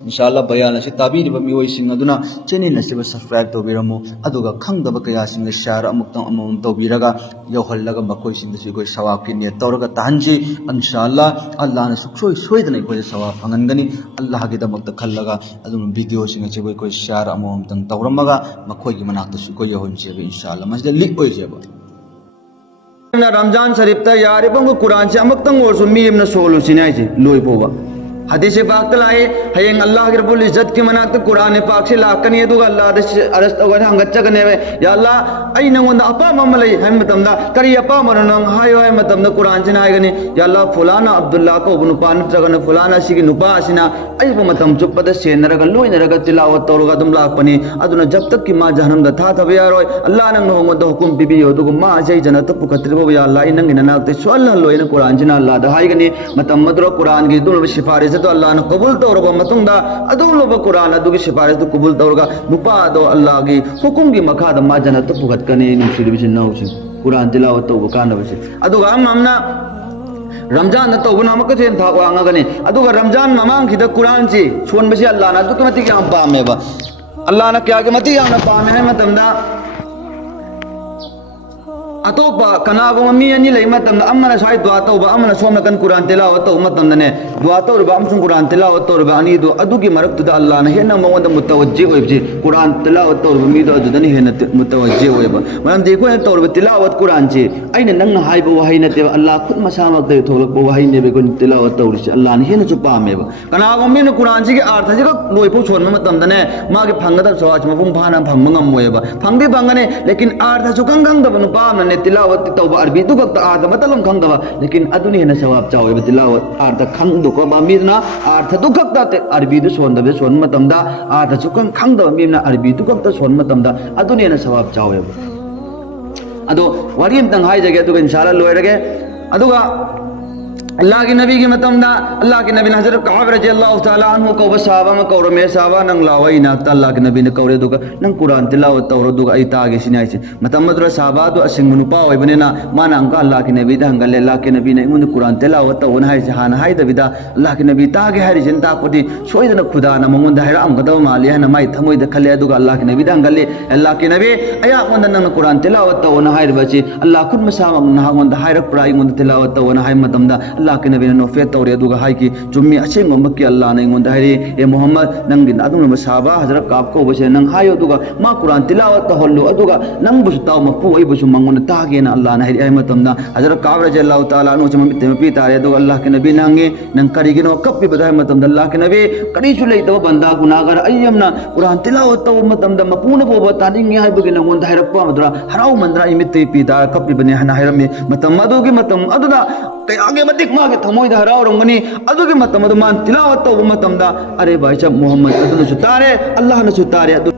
inshallah bayan asi tabiri ba mioi sing aduna channel asi ba subscribe to biramo aduga khangdaba kaya sing share amuktam amum to biraga yohallaga makoi sing si koi sawab ki niyat tawraga tanji inshallah allah na suksoi soidana koi sawab angangani allah gi damak ta khallaga adum video sing si koi share amum tang tawramaga makoi gi manak ta su koi yohon si inshallah masjid lik oi jeba رمضان شریف تا یار Bingo قرآن سے امکتنگ اور سمی ابن solve سنائی چی لوئی پوبا حدیث پاک تلائے ہین اللہ کے رب العزت کی مناکت قرآن پاک سے لاکن یہ دوگا اللہ عرست اوگر ہنگچا کنے وے یا اللہ ای ننگوند اپا مملی ہم متمدا کری اپا مننگ ہائی ہوئے متمدا قرآن سے نائے گنے یا اللہ فلانا عبداللہ کو ابن پانت رگن فلانا سیگی نپا سنا ای پا متم چپت سے نرگا لوئی نرگا تلاوت تورگا تم لاک پنی ادنا جب تک کی ماں جہنم دا تھا بیار ہوئے اللہ ننگ محمد حکم بی بی ہو دوگا ماں جائی جنت پکتر بو یا اللہ ننگ نناکتے سو اللہ لوئی نا قرآن جنا اللہ دا ہائی گنے متمد رو قرآن کی دول شفارے تو اللہ نے قبول تورگا متنگا ادو لو قرآن ادو کی سفارش تو قبول تورگا نپا دو اللہ کی حکم کی مکھا دما جنت تو پھگت کنے نشری بچ نہ ہوچ قرآن تلاوت تو کان بچ ادو ہم ہمنا رمضان تو بنا مکہ تھن تھا وانگا گنے ادو رمضان ممان کی قرآن چی چھون بچ اللہ نہ تو متی کیا پامے با اللہ نہ کیا کہ متی نہ پامے متندا اتوپا کناغو ممی انی لئی متم امنا شاید دعا توبہ امنا سومنا کن قرآن تلاوت تو متم نے دعا تو ربا امسن قرآن تلاوت تو ربا انی دو ادو کی مرکت دا اللہ نے ہنا موند متوجہ ہوئی بجے قرآن تلاوت تو ربا میدو ادنی ہنا متوجہ ہوئی با منم دیکھو ہے تو ربا تلاوت قرآن چے این ننگ ہائی با وحی نتے اللہ خود مسامک دے تھولک با وحی نے بے تلاوت تو رچے اللہ نے ہنا چپا میں با کناغو ممی نے قرآن چے کہ آرتھا جگہ لوئی پو چھوڑ میں متم دنے ماں کے پھنگتا سواچ مفہوم پھانا پھنگم ہوئی با پھنگ دی پھنگنے لیکن آرتھا چکن گنگ دا بنو پام نے تلاوت توبہ عربی تو وقت آرتھا مطلب کھنگ دوا لیکن ادنی ہے ثواب چاہو ہے تلاوت آرتھا کھنگ دو کو میدنا آرتھا تو کھتا تے عربی تو سون دے سون متم دا آرتھا چکن کھنگ دوا میدنا عربی تو کھتا سون متم دا ادنی ہے ثواب چاہو ہے ادو وریم تنگ ہائی جگہ تو انشاءاللہ لوئے رگے ادو اللہ کی نبی کی متم دا اللہ کے نبی نے حضرت کعب رضی اللہ تعالی عنہ کو صحابہ میں کور میں صحابہ ننگ لاوئی ناکتا اللہ کے نبی نے کورے دوگا ننگ قرآن تلاوت تورو دوگا ایتا آگے سنائی سے متمد رو صحابہ تو اسنگ منو پاوئی بنینا مانا انکا اللہ کے نبی دا ہنگل اللہ کے نبی نے انہوں نے قرآن تلاوت تو انہائی سے ہانا ہائی دا بیدا اللہ کے نبی تاگے ہری جنتا کو دی سوئی دن خدا نمونگ دا حرام قدو مالی ہے نمائی تھموئی دا کھلے دوگا اللہ کے نبی دا ہنگل اللہ کے نبی ایا اندر ننگ قرآن تلاوت تو انہائی بچی اللہ خود مسامک نہاں دا حیرک پرائی انہوں تلاوت تو انہائی متم دا اللہ کے نبی نے نوفیت توری دوگا ہائی کی جمعی اچھے ممکی اللہ نے انہوں دہری اے محمد ننگ ادھوں نے صحابہ حضرت کعب کو بچے ننگ ہائی دوگا ما قرآن تلاوت تحلو ادوگا ننگ بشتاو مفو ای بشو منگون تاگین اللہ نے احمد امدہ حضرت کعب رضی اللہ تعالیٰ عنہ چمہ بیتے میں پیتا رہے دوگا اللہ کے نبی ننگے ننگ کری گنو کب بھی بدا احمد امدہ اللہ کے نبی کری چلے تو بندہ گناگر ایمنا قرآن تلاوت تو امت امدہ مپون پو بتا ننگی ہائی بگی ننگون دہر پا مدرہ ہراؤ مندرہ ایمیتے پیتا کب بھی بنی حنہ حرمی متمدو کی متم ادنا کہ آگے مدک ماں کے تھموئی دا ہراؤ رنگنی ادو کی متمدو مان تلاوت تو امت امدہ ارے بھائی چب محمد ادو نے ستارے اللہ نے ستارے ادو